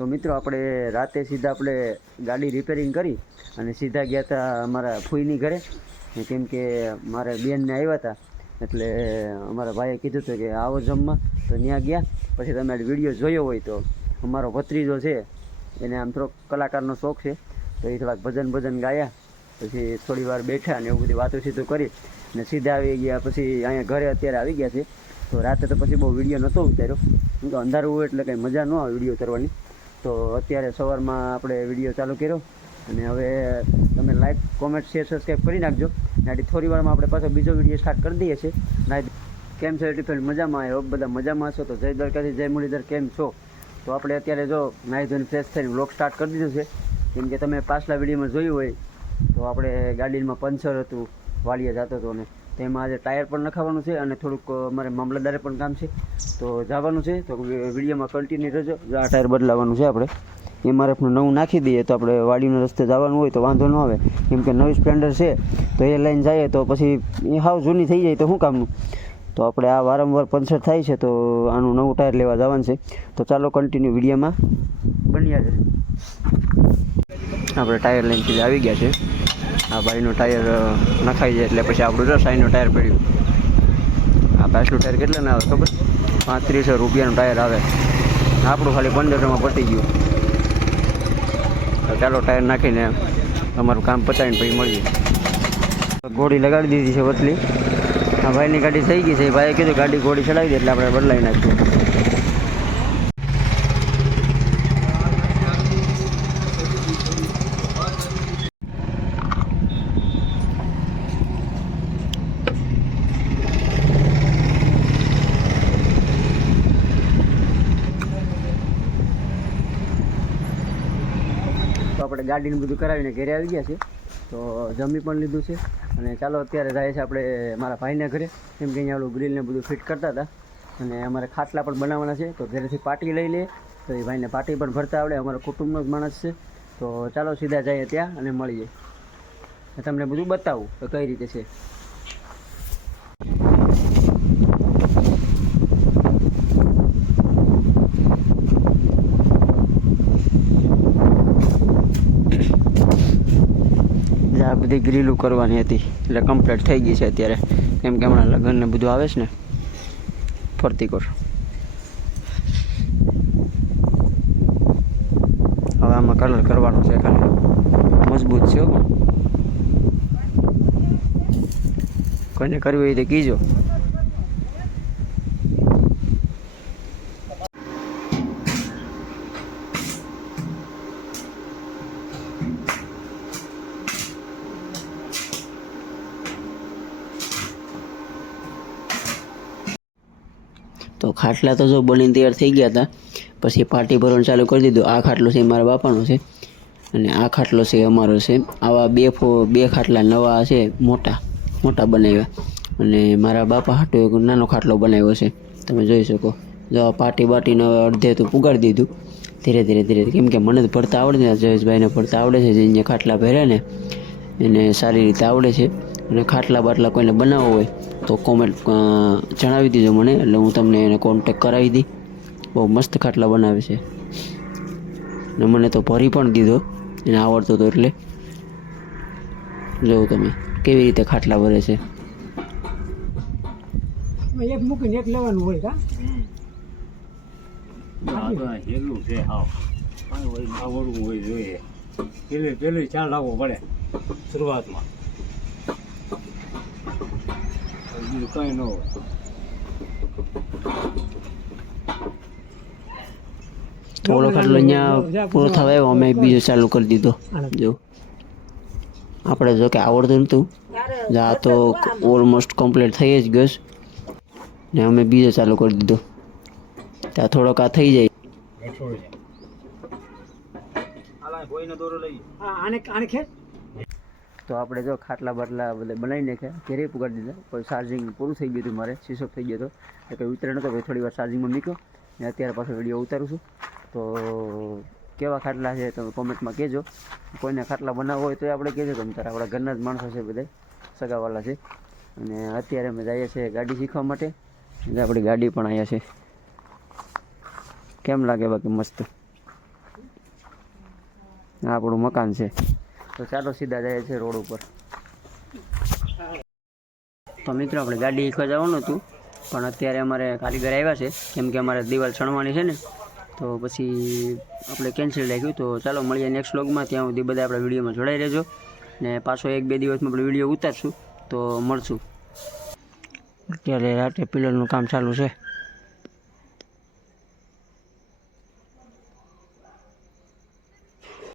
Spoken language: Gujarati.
તો મિત્રો, આપણે રાતે સીધા આપણે ગાડી રિપેરિંગ કરી અને સીધા ગયા હતા અમારા ફૂઈની ઘરે. કેમ કે મારા બેનને આવ્યા હતા એટલે અમારા ભાઈએ કીધું હતું કે આવો જમવા. તો ત્યાં ગયા. પછી તમે વીડિયો જોયો હોય તો અમારો ભત્રીજો છે, એને આમ થોડોક કલાકારનો શોખ છે, તો એ થોડાક ભજન ભજન ગાયા. પછી થોડી વાર બેઠા અને એવું બધી વાતો સીધું કરી અને સીધા આવી ગયા. પછી અહીંયા ઘરે અત્યારે આવી ગયા છે. તો રાતે તો પછી બહુ વીડિયો નહોતો ઉતાર્યો. અંધારું હોય એટલે કંઈ મજા ન આવે વીડિયો ઉતારવાની. તો અત્યારે સવારમાં આપણે વીડિયો ચાલુ કર્યો અને હવે તમે લાઈક કોમેન્ટ શેર સબસ્ક્રાઈબ કરી નાખજો. નાડી થોડી વારમાં આપણે પાછો બીજો વીડિયો સ્ટાર્ટ કરી દઈએ છીએ. ના કેમ છો ટિફિન મજામાં? આવ્યો બધા મજામાં છો તો જય દ્વારકાથી જય મુરલીધર, કેમ છો? તો આપણે અત્યારે જો નાહી ધોઈને ફ્રેશ થઈને વ્લોગ સ્ટાર્ટ કરી દીધું છે. કેમ કે તમે પાછલા વિડીયોમાં જોયું હોય, તો આપણે ગાડીમાં પંચર હતું વાળીએ જતો હતો ને તેમાં આજે ટાયર પણ નખાવવાનું છે અને થોડુંક અમારે મામલતદારે પણ કામ છે. તો જવાનું છે, તો વિડીયોમાં કન્ટિન્યુ રહેજો. આ ટાયર બદલાવાનું છે આપણે. એમઆરએફનું નવું નાખી દઈએ તો આપણે વાડીના રસ્તે જવાનું હોય તો વાંધો ન આવે. કેમ કે નવી સ્પ્લેન્ડર છે, તો એ લઈને જઈએ તો પછી એ હાવ જૂની થઈ જાય તો શું કામનું? તો આપણે આ વારંવાર પંચર થાય છે તો આનું નવું ટાયર લેવા જવાનું છે. તો ચાલો કન્ટિન્યુ વિડીયોમાં. બન્યા છે આપણે ટાયર લઈને સીધા આવી ગયા છે. આ ભાઈનું ટાયર નખાઈ જાય એટલે પછી આપણું રસ આઈનું ટાયર પડ્યું. આ પાછલું ટાયર કેટલા ના આવે ખબર? પાંત્રીસો રૂપિયાનું ટાયર આવે. આપણું ખાલી પંદરસોમાં પતી ગયું. તો ચાલો ટાયર નાખીને અમારું કામ પતાવીને પછી મળીએ. ઘોડી લગાડી દીધી છે વતલી. આ ભાઈની ગાડી થઈ ગઈ છે. ભાઈએ કીધું ગાડી ઘોડી ચડાવી દે એટલે આપણે બદલાવી નાખીએ આપણે ગાડીને બધું કરાવીને ઘરે આવી ગયા છે તો જમી પણ લીધું છે. અને ચાલો, અત્યારે જાય છે આપણે મારા ભાઈના ઘરે. કેમ કે અહીંયા ગ્રીલને બધું ફિટ કરતા હતા. અને અમારે ખાટલા પણ બનાવવાના છે. તો ઘરેથી પાટી લઈ લે. તો એ ભાઈને પાટી પણ ભરતા આવડે. અમારા કુટુંબનો જ માણસ છે. તો ચાલો સીધા જઈએ ત્યાં અને મળીએ. તમને બધું બતાવું તો કઈ રીતે છે. બધી ગ્રીલું કરવાની હતી. એટલે કમ્પ્લીટ થઈ ગઈ છે અત્યારે. કેમ કે હમણાં લગ્નને બધું આવે છે ને. ફરતી કોર. હવે આમાં કલર કરવાનો છે ખાલી. મજબૂત છે. કોઈને કરવી હોય તો કીજો. તો ખાટલા તો જો બનીને તૈયાર થઈ ગયા હતા. પછી પાર્ટી ભરવાનું ચાલુ કરી દીધું. આ ખાટલો છે મારા બાપાનો છે. અને આ ખાટલો છે અમારો છે. આવા બે ફો, બે ખાટલા નવા છે, મોટા મોટા બનાવ્યા. અને મારા બાપા હાટુ એક નાનો ખાટલો બનાવ્યો છે. તમે જોઈ શકો. જો પાર્ટી બાટીને અડધે તો પુગાડી દીધું. ધીરે ધીરે ધીરે. કેમ કે મને તો ભરતા આવડે ને જયેશભાઈને ભરતા આવડે છે. જે ખાટલા ભર્યા ને, એને સારી રીતે આવડે છે. અને ખાટલા બાટલા કોઈને બનાવવો હોય તો કોમેન્ટ જણાવી દીજો મને. એટલે હું તમને એને કોન્ટેક કરાવી દી. બહુ મસ્ત ખાટલા બનાવે છે. ને મને તો ભરી પણ દીધો. એને આવડતો હતો એટલે. જોવો તમે કેવી રીતે ખાટલા ભરે છે. એક મૂકીને એક લેવાનું હોય કા? હેલું છે હાવ. આવડવું હોય જોઈએ. પેલી પેલી ચાલ લાવવો પડે શરૂઆતમાં. બીજું કાંઈ ન હોય તો ખાટલો અહીંયા પૂરો થવા આવ્યો અમે બીજો ચાલુ કરી દીધો. જો. આપણે જો કે આવડતું નહોતું જા તો ઓલમોસ્ટ કમ્પ્લીટ થઈ જ ગયો ને અમે બીજો ચાલુ કરી દીધો. ત્યાં થોડોક આ થઈ જાય. આને આને ખેંચ. તો આપણે જો ખાટલા બાટલા બધા બનાવી નાખ્યા, ઘેરે પુગાડી દીધા. કોઈ ચાર્જિંગ પૂરું થઈ ગયું હતું મારે શીશો થઈ ગયો હતો. એટલે કંઈ ઉતરે નહોતો ભાઈ થોડી વાર ચાર્જિંગમાં મૂક્યો. ને અત્યારે પાછો વીડિયો ઉતારું છું. તો કેવા ખાટલા છે તમે કોમેન્ટમાં કહેજો. કોઈને ખાટલા બનાવવો હોય તો આપણે કહેજો. તમે તારે આપણા ઘરના જ માણસો છે બધા સગાવાલા છે. અને અત્યારે અમે જઈએ છીએ ગાડી શીખવા માટે. એટલે આપણી ગાડી પણ અહીંયા છે. કેમ લાગે બાકી મસ્ત? આપણું મકાન છે. તો ચાલો સીધા જાય છે રોડ ઉપર. તો મિત્રો, આપણે ગાડી એક જવાનું હતું, પણ અત્યારે અમારે કારીગર આવ્યા છે. કેમ કે અમારે દિવાલ ચણવાની છે ને, તો પછી આપણે કેન્સલ રાખ્યું તો ચાલો મળીએ નેક્સ્ટ વ્લોગમાં ત્યાં સુધી બધા આપણે વિડીયોમાં જોડાઈ રહેજો. ને પાછો એક બે દિવસમાં આપણે વીડિયો ઉતારશું. તો મળશું. અત્યારે રાતે પિલરનું કામ ચાલુ છે.